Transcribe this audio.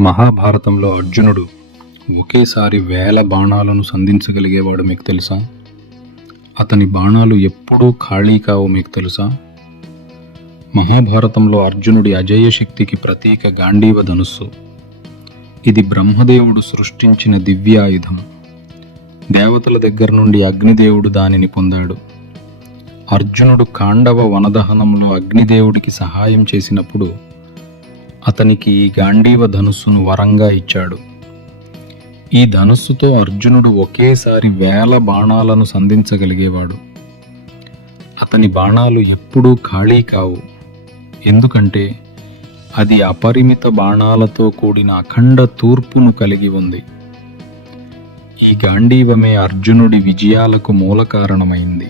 మహాభారతంలో అర్జునుడు ఒకేసారి వేల బాణాలను సంధించగలిగేవాడు మీకు తెలుసా? అతని బాణాలు ఎప్పుడూ ఖాళీ కావు మీకు తెలుసా? మహాభారతంలో అర్జునుడి అజేయ శక్తికి ప్రతీక గాంధీవ ధనుస్సు. ఇది బ్రహ్మదేవుడు సృష్టించిన దివ్యాయుధం. దేవతల దగ్గర నుండి అగ్నిదేవుడు దానిని పొందాడు. అర్జునుడు కాండవ వనదహనంలో అగ్నిదేవుడికి సహాయం చేసినప్పుడు అతనికి ఈ గాంధీవ ధనుస్సును వరంగా ఇచ్చాడు. ఈ ధనుస్సుతో అర్జునుడు ఒకేసారి వేల బాణాలను సంధించగలిగేవాడు. అతని బాణాలు ఎప్పుడూ ఖాళీ కావు. ఎందుకంటే అది అపరిమిత బాణాలతో కూడిన అఖండ తూర్పును కలిగి ఉంది. ఈ గాంధీవమే అర్జునుడి విజయాలకు మూల కారణమైంది